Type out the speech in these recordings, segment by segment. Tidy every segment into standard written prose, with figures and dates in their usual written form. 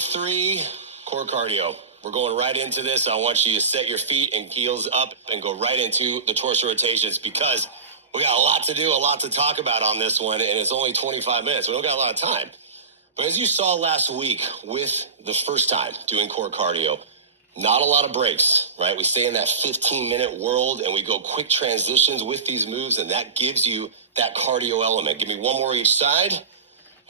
3, core cardio. We're going right into this. I want you to set your feet and heels up and go right into the torso rotations because we got a lot to do, a lot to talk about on this one, and it's only 25 minutes. We don't got a lot of time. But as you saw last week with the first time doing core cardio, not a lot of breaks, right? We stay in that 15-minute world and we go quick transitions with these moves, and that gives you that cardio element. Give me one more each side,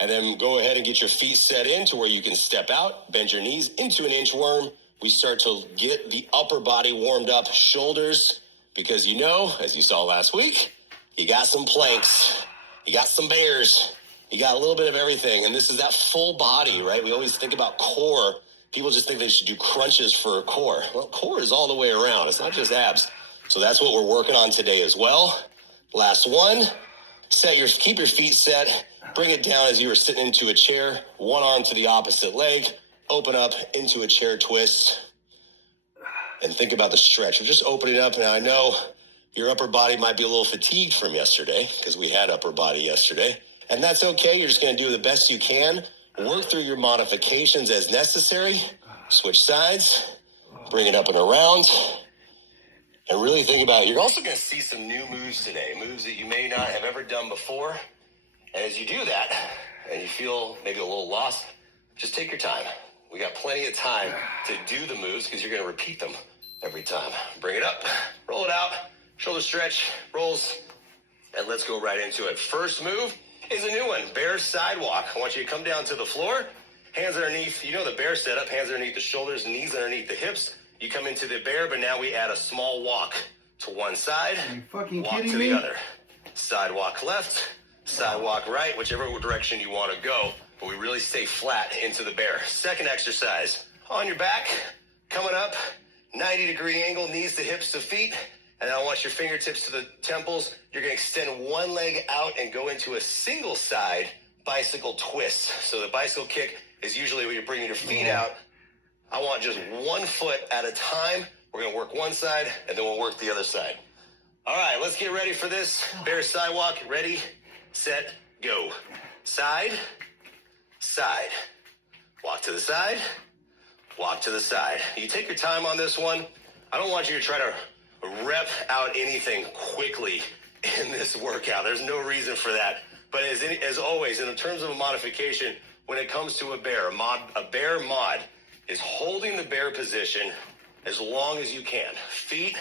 and then go ahead and get your feet set in to where you can step out, bend your knees into an inchworm. We start to get the upper body warmed up, shoulders, because you know, as you saw last week, you got some planks, you got some bears, you got a little bit of everything, and this is that full body, right? We always think about core. People just think they should do crunches for core. Well, core is all the way around. It's not just abs. So that's what we're working on today as well. Last one, keep your feet set, bring it down as you are sitting into a chair, one arm to the opposite leg, open up into a chair twist, and think about the stretch. We're just opening up, and I know your upper body might be a little fatigued from yesterday because we had upper body yesterday, and that's okay. You're just going to do the best you can. Work through your modifications as necessary. Switch sides, bring it up and around, and really think about it. You're also going to see some new moves today, moves that you may not have ever done before. And as you do that, and you feel maybe a little lost, just take your time. We got plenty of time to do the moves because you're going to repeat them every time. Bring it up, roll it out, shoulder stretch, rolls, and let's go right into it. First move is a new one, bear sidewalk. I want you to come down to the floor, hands underneath, you know the bear setup, hands underneath the shoulders, knees underneath the hips. You come into the bear, but now we add a small walk to one side, walk to the other. Sidewalk left, sidewalk right, whichever direction you want to go, but we really stay flat into the bear. Second exercise, on your back, coming up, 90-degree angle, knees to hips to feet. And then I want your fingertips to the temples. You're going to extend one leg out and go into a single side bicycle twist. So the bicycle kick is usually when you're bringing your feet out. I want just one foot at a time. We're going to work one side, and then we'll work the other side. All right, let's get ready for this. Bear sidewalk. Ready, set, go. Side, side. Walk to the side, walk to the side. You take your time on this one. I don't want you to try to rep out anything quickly in this workout. There's no reason for that. But as always, in terms of a modification, when it comes to a bear mod is holding the bear position as long as you can. Feet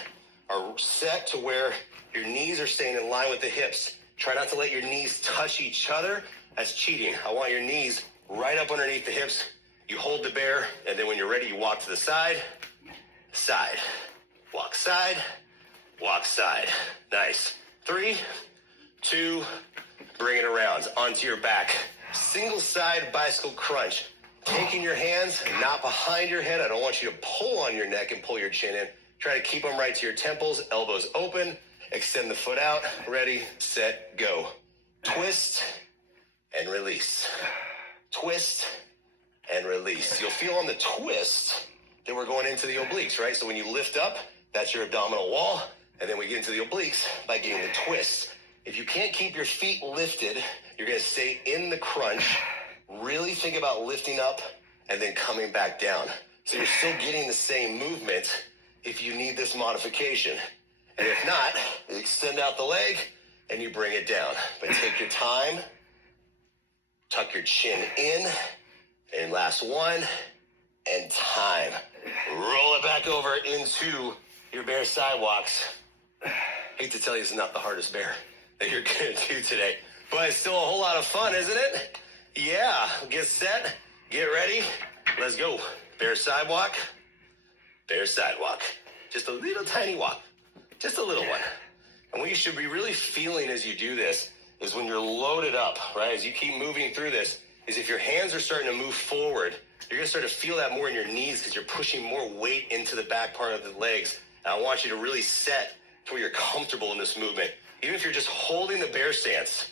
are set to where your knees are staying in line with the hips. Try not to let your knees touch each other. That's cheating. I want your knees right up underneath the hips. You hold the bear, and then when you're ready, you walk to the side, side. Walk side, walk side. Nice. 3, 2, bring it around onto your back. Single side bicycle crunch. Taking your hands not behind your head. I don't want you to pull on your neck and pull your chin in. Try to keep them right to your temples, elbows open. Extend the foot out. Ready, set, go. Twist and release. Twist and release. You'll feel on the twist that we're going into the obliques, right? So when you lift up, that's your abdominal wall, and then we get into the obliques by getting the twist. If you can't keep your feet lifted, you're going to stay in the crunch. Really think about lifting up and then coming back down. So you're still getting the same movement if you need this modification. And if not, you extend out the leg and you bring it down. But take your time, tuck your chin in, and last one, and time. Roll it back over into your bear sidewalks. Hate to tell you, it's not the hardest bear that you're going to do today, but it's still a whole lot of fun, isn't it? Yeah, get set, get ready, let's go. Bear sidewalk, bear sidewalk. Just a little tiny walk, just a little one. And what you should be really feeling as you do this is when you're loaded up, right? As you keep moving through this, is if your hands are starting to move forward, you're going to start to feel that more in your knees because you're pushing more weight into the back part of the legs. And I want you to really set to where you're comfortable in this movement. Even if you're just holding the bear stance,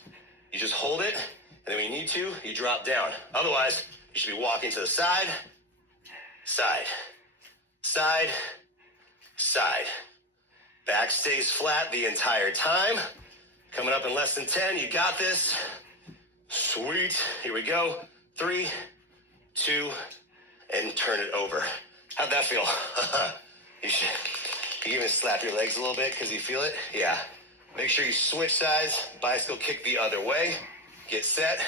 you just hold it, and then when you need to, you drop down. Otherwise, you should be walking to the side, side, side, side. Back stays flat the entire time. Coming up in less than 10, you got this. Sweet. Here we go. 3, 2, and turn it over. How'd that feel? You should even slap your legs a little bit because you feel it. Yeah. Make sure you switch sides, bicycle kick the other way. Get set.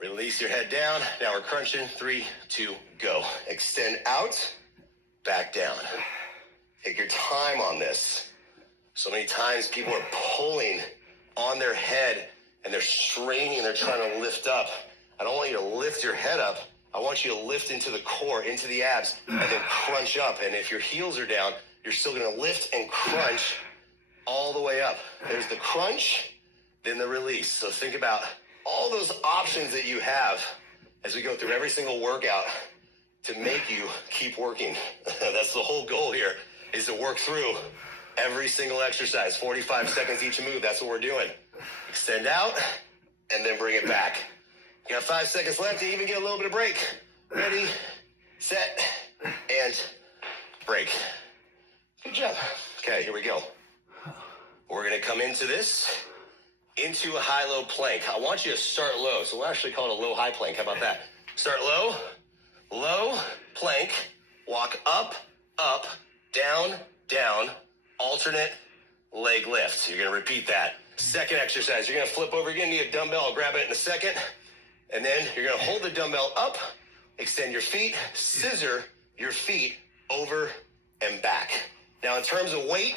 Release your head down. Now we're crunching. 3, 2, go. Extend out, back down. Take your time on this. So many times people are pulling on their head and they're straining, they're trying to lift up. I don't want you to lift your head up. I want you to lift into the core, into the abs, and then crunch up. And if your heels are down, you're still gonna lift and crunch all the way up. There's the crunch, then the release. So think about all those options that you have as we go through every single workout to make you keep working. That's the whole goal here, is to work through every single exercise, 45 seconds each move. That's what we're doing. Extend out and then bring it back. You got 5 seconds left to even get a little bit of break. Ready, set, and break. Good job. Okay, here we go. We're gonna come into this, into a high-low plank. I want you to start low. So we'll actually call it a low-high plank. How about that? Start low, low, plank, walk up, up, down, down, alternate leg lift. You're gonna repeat that. Second exercise, you're gonna flip over again, need a dumbbell. I'll grab it in a second. And then you're gonna hold the dumbbell up, extend your feet, scissor your feet over and back. Now in terms of weight,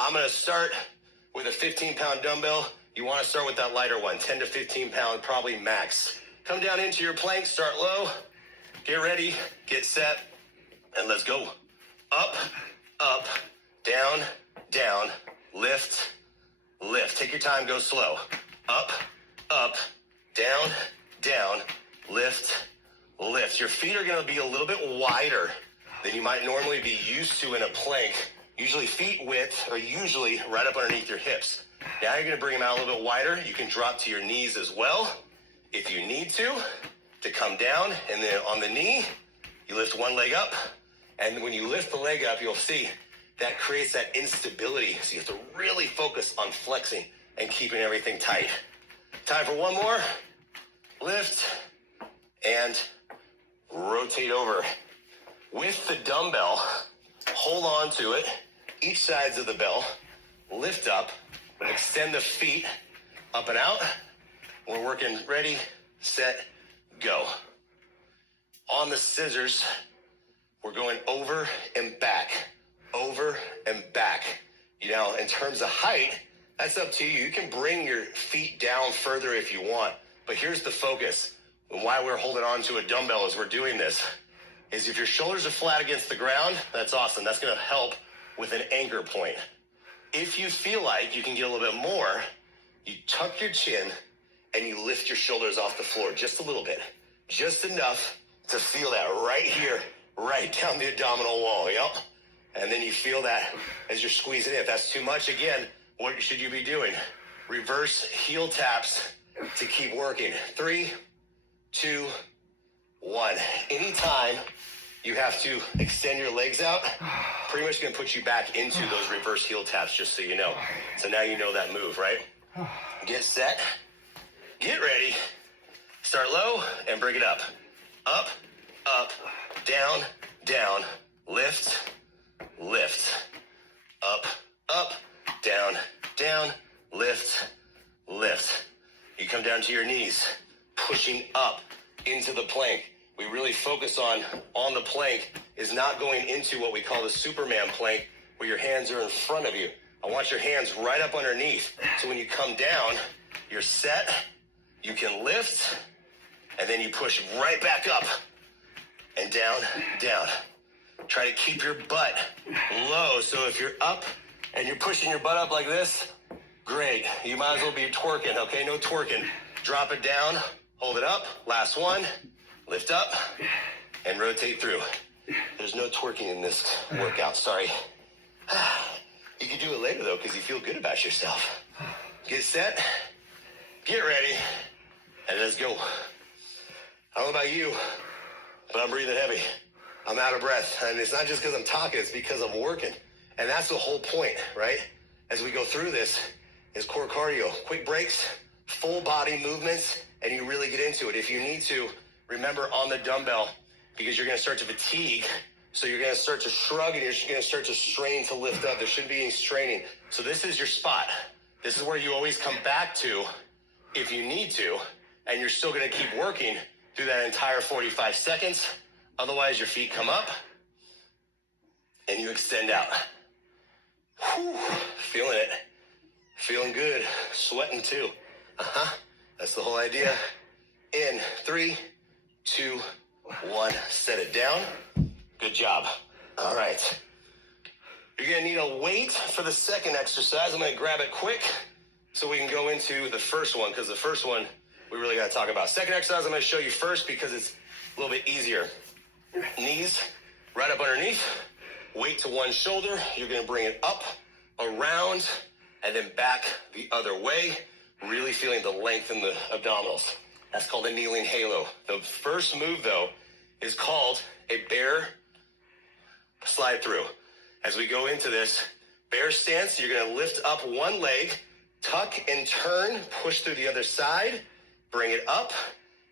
I'm gonna start with a 15-pound dumbbell. You wanna start with that lighter one, 10 to 15 pound, probably max. Come down into your plank, start low, get ready, get set, and let's go. Up, up, down, down, lift, lift. Take your time, go slow. Up, up, down, down, lift, lift. Your feet are gonna be a little bit wider than you might normally be used to in a plank. Usually feet width are usually right up underneath your hips. Now you're gonna bring them out a little bit wider. You can drop to your knees as well if you need to come down, and then on the knee, you lift one leg up, and when you lift the leg up, you'll see that creates that instability. So you have to really focus on flexing and keeping everything tight. Time for one more. Lift and rotate over. With the dumbbell, hold on to it, each sides of the bell, lift up, extend the feet up and out. We're working ready, set, go. On the scissors, we're going over and back, over and back. You know, in terms of height, that's up to you. You can bring your feet down further if you want, but here's the focus. And why we're holding on to a dumbbell as we're doing this is if your shoulders are flat against the ground, that's awesome. That's gonna help with an anchor point. If you feel like you can get a little bit more, you tuck your chin and you lift your shoulders off the floor just a little bit, just enough to feel that right here, right down the abdominal wall, yep. And then you feel that as you're squeezing in. If that's too much, again, what should you be doing? Reverse heel taps to keep working. 3, 2, 1. Anytime you have to extend your legs out, pretty much gonna put you back into those reverse heel taps, just so you know. So now you know that move, right? Get set, get ready, start low and bring it up. Up, up, down, down, lift, lift. Up, up, down, down, lift, lift. You come down to your knees, pushing up into the plank. We really focus on the plank is not going into what we call the Superman plank, where your hands are in front of you. I want your hands right up underneath. So when you come down, you're set, you can lift, and then you push right back up and down, down. Try to keep your butt low. So if you're up and you're pushing your butt up like this, great. You might as well be twerking, okay? No twerking. Drop it down, hold it up. Last one. Lift up and rotate through. There's no twerking in this workout, sorry. You can do it later though, because you feel good about yourself. Get set, get ready, and let's go. I don't know about you, but I'm breathing heavy. I'm out of breath. And it's not just because I'm talking, it's because I'm working. And that's the whole point, right? As we go through this, is core cardio. Quick breaks, full body movements, and you really get into it. If you need to, remember on the dumbbell, because you're going to start to fatigue. So you're going to start to shrug and you're going to start to strain to lift up. There shouldn't be any straining. So this is your spot. This is where you always come back to if you need to, and you're still going to keep working through that entire 45 seconds. Otherwise, your feet come up and you extend out. Whew, feeling it. Feeling good. Sweating too. That's the whole idea. In 3, 2, 1. Set it down. Good job. All right. You're going to need a weight for the second exercise. I'm going to grab it quick so we can go into the first one, because the first one we really got to talk about. Second exercise I'm going to show you first because it's a little bit easier. Knees right up underneath. Weight to one shoulder. You're going to bring it up, around, and then back the other way. Really feeling the length in the abdominals. That's called a kneeling halo. The first move, though, is called a bear slide through. As we go into this bear stance, you're going to lift up one leg, tuck and turn, push through the other side, bring it up,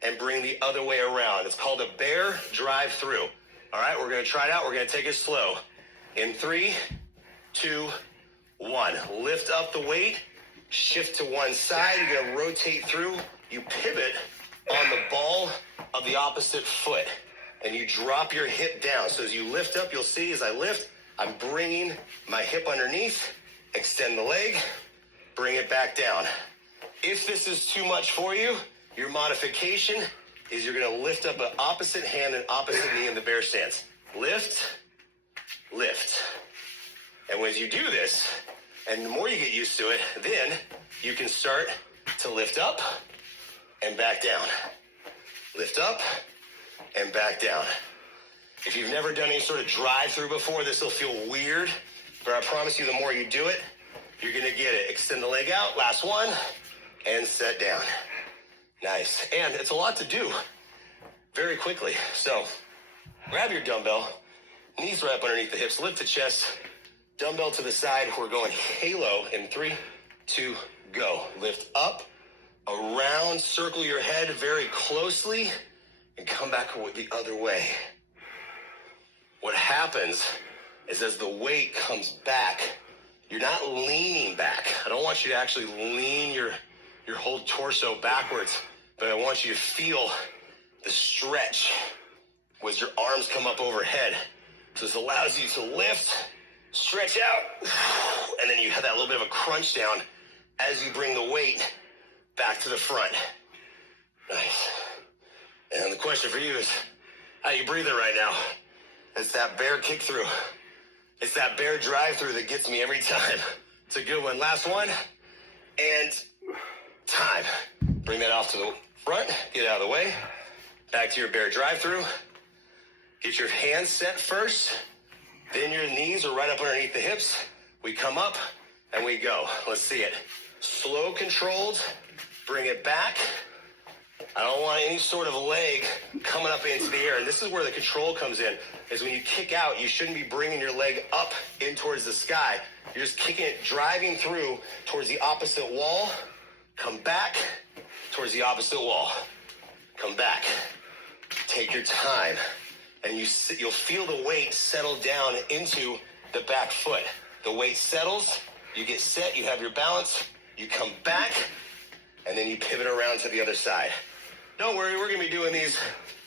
and bring the other way around. It's called a bear drive through. All right, we're going to try it out. We're going to take it slow. In 3, 2, 1. Lift up the weight, shift to one side. You're going to rotate through. You pivot on the ball of the opposite foot, and you drop your hip down. So as you lift up, you'll see as I lift, I'm bringing my hip underneath, extend the leg, bring it back down. If this is too much for you, your modification is you're going to lift up an opposite hand and opposite knee in the bear stance. Lift, lift. And as you do this, and the more you get used to it, then you can start to lift up and back down. Lift up and back down. If you've never done any sort of drive through before, this will feel weird, but I promise you the more you do it, you're going to get it. Extend the leg out, last one, and set down. Nice. And it's a lot to do very quickly. So grab your dumbbell, knees right up underneath the hips, lift the chest, dumbbell to the side. We're going halo in 3, 2, go. Lift up, around, circle your head very closely, and come back the other way. What happens is as the weight comes back, you're not leaning back. I don't want you to actually lean your whole torso backwards, but I want you to feel the stretch as your arms come up overhead. So this allows you to lift, stretch out, and then you have that little bit of a crunch down as you bring the weight back to the front. Nice. And the question for you is, how you breathing right now? It's that bear kick through. It's that bear drive through that gets me every time. It's a good one. Last one. And time. Bring that off to the front. Get out of the way. Back to your bear drive through. Get your hands set first. Then your knees are right up underneath the hips. We come up and we go. Let's see it. Slow, controlled. Bring it back. I don't want any sort of leg coming up into the air. And this is where the control comes in, is when you kick out, you shouldn't be bringing your leg up in towards the sky. You're just kicking it, driving through towards the opposite wall. Come back towards the opposite wall. Come back. Take your time. And you'll feel the weight settle down into the back foot. The weight settles. You get set. You have your balance. You come back. And then you pivot around to the other side. Don't worry, we're going to be doing these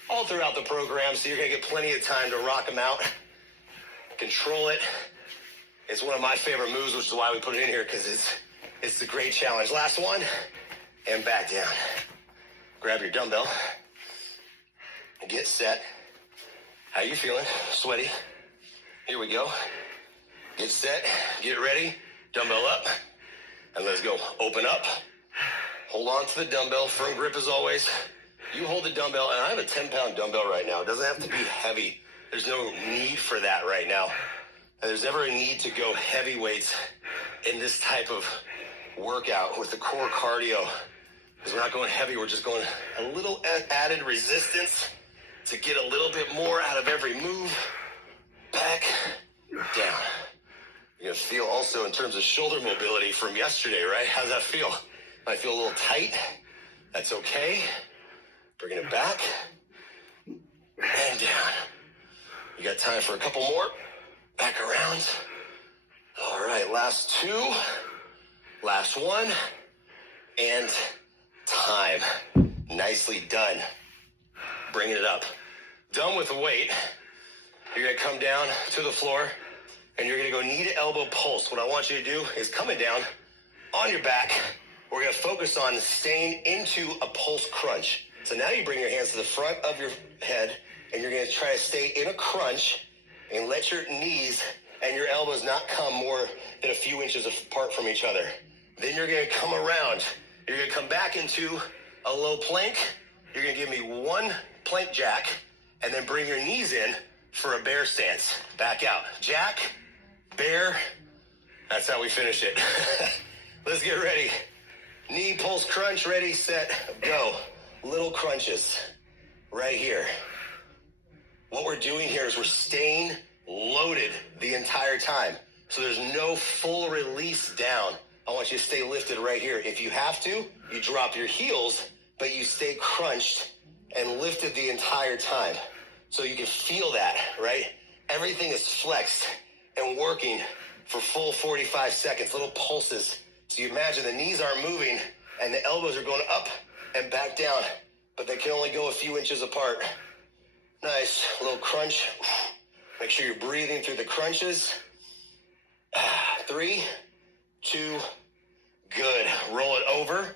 all throughout the program, so you're going to get plenty of time to rock them out. Control it. It's one of my favorite moves, which is why we put it in here, because it's the great challenge. Last one, and back down. Grab your dumbbell. Get set. How you feeling? Sweaty. Here we go. Get set. Get ready. Dumbbell up. And let's go. Open up. Hold on to the dumbbell. Firm grip as always. You hold the dumbbell, and I have a 10-pound dumbbell right now. It doesn't have to be heavy. There's no need for that right now. And there's never a need to go heavy weights in this type of workout with the core cardio. Because we're not going heavy. We're just going a little added resistance to get a little bit more out of every move. Back, down. You're going to feel also in terms of shoulder mobility from yesterday, right? How's that feel? Might feel a little tight. That's okay. Bringing it back. and down. You got time for a couple more. Back around. All right, last two. Last one. And time. Nicely done. Bringing it up. Done with the weight. You're going to come down to the floor, and you're going to go knee to elbow pulse. What I want you to do is coming down on your back. We're going to focus on staying into a pulse crunch. So now you bring your hands to the front of your head, and you're going to try to stay in a crunch and let your knees and your elbows not come more than a few inches apart from each other. Then you're going to come around. You're going to come back into a low plank. You're going to give me one plank jack, and then bring your knees in for a bear stance. Back out. Jack, bear. That's how we finish it. Let's get ready. Knee pulse crunch, ready, set, go. Little crunches right here. What we're doing here is we're staying loaded the entire time. So there's no full release down. I want you to stay lifted right here. If you have to, you drop your heels, but you stay crunched and lifted the entire time. So you can feel that, right? Everything is flexed and working for full 45 seconds, little pulses. So you imagine the knees aren't moving and the elbows are going up and back down, but they can only go a few inches apart. Nice, little crunch. Make sure you're breathing through the crunches. 3, 2, good. Roll it over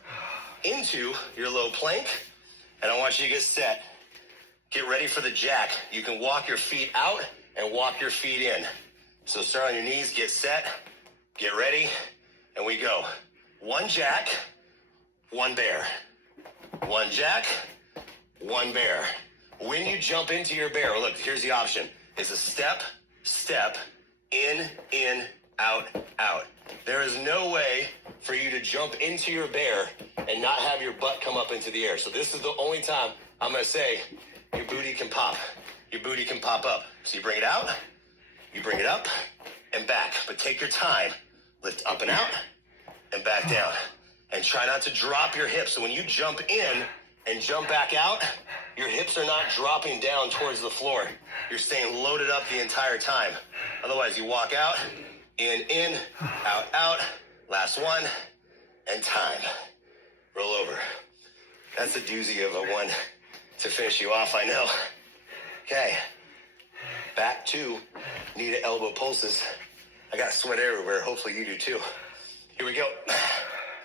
into your low plank, and I want you to get set. Get ready for the jack. You can walk your feet out and walk your feet in. So start on your knees, get set, get ready, and we go. One jack, one bear. One jack, one bear. When you jump into your bear, look, here's the option. It's a step, step, in, out, out. There is no way for you to jump into your bear and not have your butt come up into the air. So this is the only time I'm going to say your booty can pop. Your booty can pop up. So you bring it out, you bring it up, and back. But take your time. Lift up and out, and back down. And try not to drop your hips. So when you jump in and jump back out, your hips are not dropping down towards the floor. You're staying loaded up the entire time. Otherwise, you walk out, in, out, last one, and time. Roll over. That's a doozy of a one to finish you off, I know. Okay. Back to knee to elbow pulses. I got sweat everywhere. Hopefully you do too. Here we go.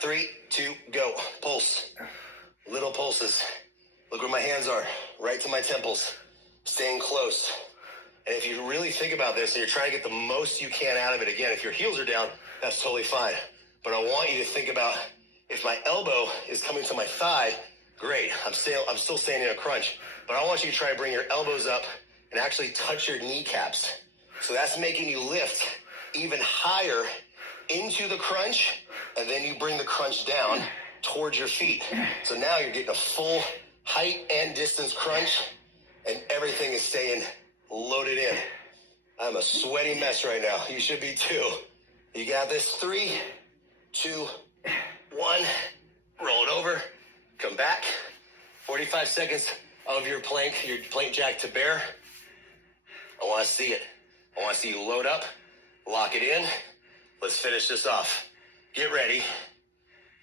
3, 2, go. Pulse. Little pulses. Look where my hands are. Right to my temples. Staying close. And if you really think about this and you're trying to get the most you can out of it, again, if your heels are down, that's totally fine. But I want you to think about if my elbow is coming to my thigh, great. I'm still staying in a crunch. But I want you to try to bring your elbows up and actually touch your kneecaps. So that's making you lift even higher into the crunch, and then you bring the crunch down towards your feet. So now you're getting a full height and distance crunch, and everything is staying loaded in. I'm a sweaty mess right now. You should be too. You got this. 3, 2, 1. Roll it over. Come back. 45 seconds of your plank jack to bear. I want to see it. I want to see you load up, lock it in. Let's finish this off. Get ready.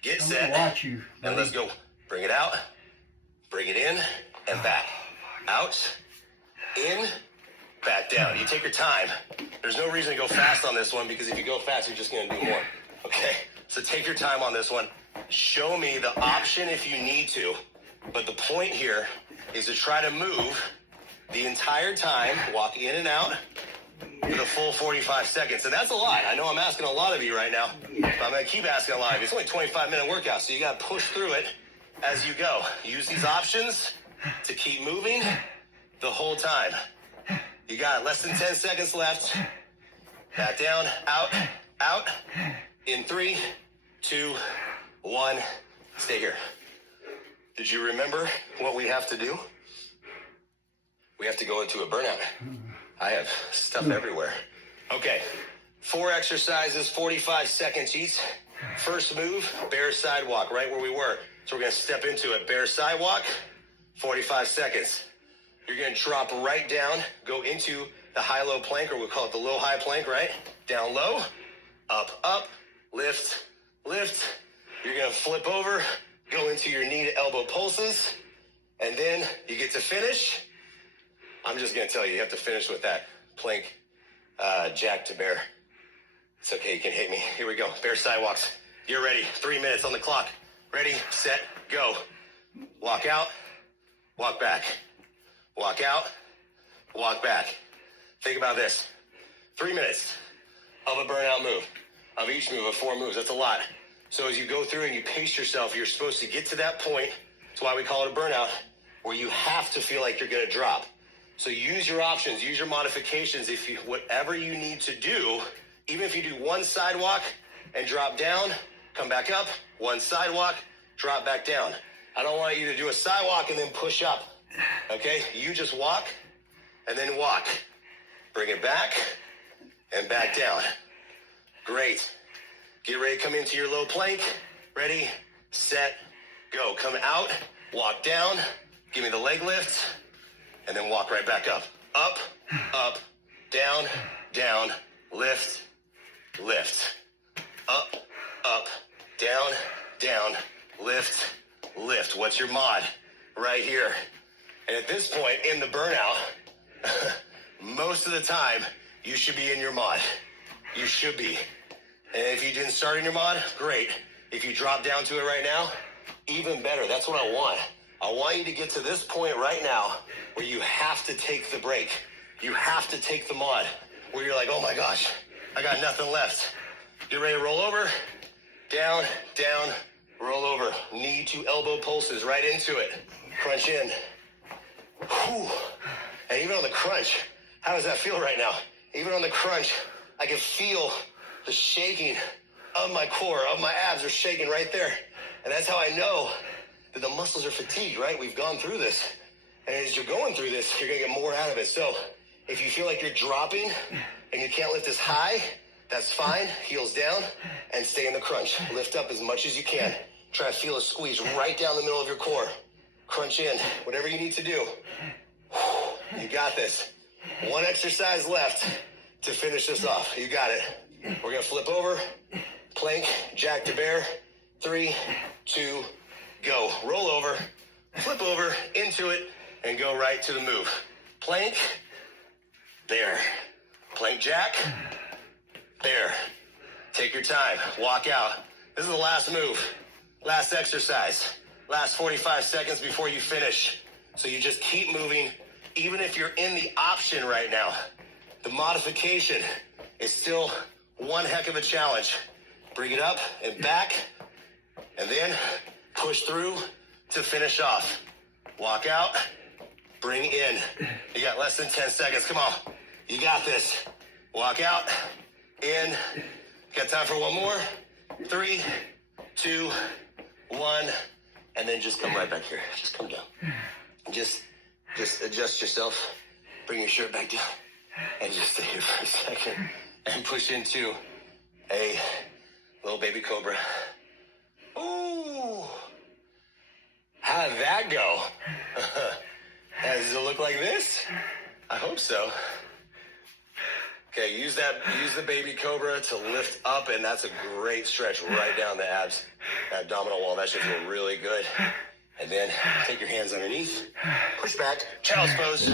Get set. Watch you, and let's go. Bring it out. Bring it in and back. Out. In. Back down. You take your time. There's no reason to go fast on this one because if you go fast, you're just going to do more. Okay? So take your time on this one. Show me the option if you need to. But the point here is to try to move the entire time, walk in and out for the full 45 seconds. And that's a lot. I know I'm asking a lot of you right now, but I'm going to keep asking a lot of you. It's only a 25-minute workout, so you got to push through it as you go. Use these options to keep moving the whole time. You got less than 10 seconds left. Back down, out, in 3, 2, 1. Stay here. Did you remember what we have to do? We have to go into a burnout. I have stuff everywhere. Okay, 4 exercises, 45 seconds each. First move, bear sidewalk, right where we were. So we're gonna step into it. Bear sidewalk, 45 seconds. You're going to drop right down, go into the high-low plank, or we'll call it the low-high plank, right? Down low, up, lift, lift. You're going to flip over, go into your knee to elbow pulses, and then you get to finish. I'm just going to tell you, you have to finish with that plank jack to bear. It's okay, you can hit me. Here we go, bear sidewalks. You're ready, 3 minutes on the clock. Ready, set, go. Walk out, walk back. Walk out, walk back. Think about this. 3 minutes of a burnout move. Of each move of 4 moves, that's a lot. So as you go through and you pace yourself, you're supposed to get to that point, that's why we call it a burnout, where you have to feel like you're gonna drop. So use your options, use your modifications. Whatever you need to do, even if you do one sidewalk and drop down, come back up, one sidewalk, drop back down. I don't want you to do a sidewalk and then push up. Okay, you just walk and then walk. Bring it back and back down. Great. Get ready to come into your low plank. Ready, set, go. Come out, walk down, give me the leg lift, and then walk right back up. Up, down, down, lift, lift. Up, down, down, lift, lift. What's your mod? Right here. And at this point in the burnout, most of the time, you should be in your mod. You should be. And if you didn't start in your mod, great. If you drop down to it right now, even better. That's what I want. I want you to get to this point right now where you have to take the break. You have to take the mod. Where you're like, oh my gosh, I got nothing left. Get ready to roll over. Down, down, roll over. Knee to elbow pulses right into it. Crunch in. Whew. And even on the crunch, how does that feel right now? Even on the crunch, I can feel the shaking of my core, of my abs are shaking right there. And that's how I know that the muscles are fatigued, right? We've gone through this. And as you're going through this, you're gonna get more out of it. So if you feel like you're dropping and you can't lift as high, that's fine. Heels down and stay in the crunch. Lift up as much as you can. Try to feel a squeeze right down the middle of your core. Crunch in, whatever you need to do. You got this. One exercise left to finish this off. You got it. We're gonna flip over, plank, jack to bear. 3, 2, go. Roll over, flip over, into it, and go right to the move. Plank, bear. Plank jack, bear. Take your time, walk out. This is the last move, last exercise. Last 45 seconds before you finish. So you just keep moving, even if you're in the option right now. The modification is still one heck of a challenge. Bring it up and back, and then push through to finish off. Walk out, bring in. You got less than 10 seconds, come on. You got this. Walk out, in. Got time for one more. 3, 2, 1. And then just come right back here. Just come down. Just adjust yourself. Bring your shirt back down. And just stay here for a second. And push into a little baby cobra. Ooh. How did that go? Does it look like this? I hope so. Okay, use the baby cobra to lift up, and that's a great stretch right down the abs, abdominal wall. That should feel really good. And then take your hands underneath, push back, child's pose.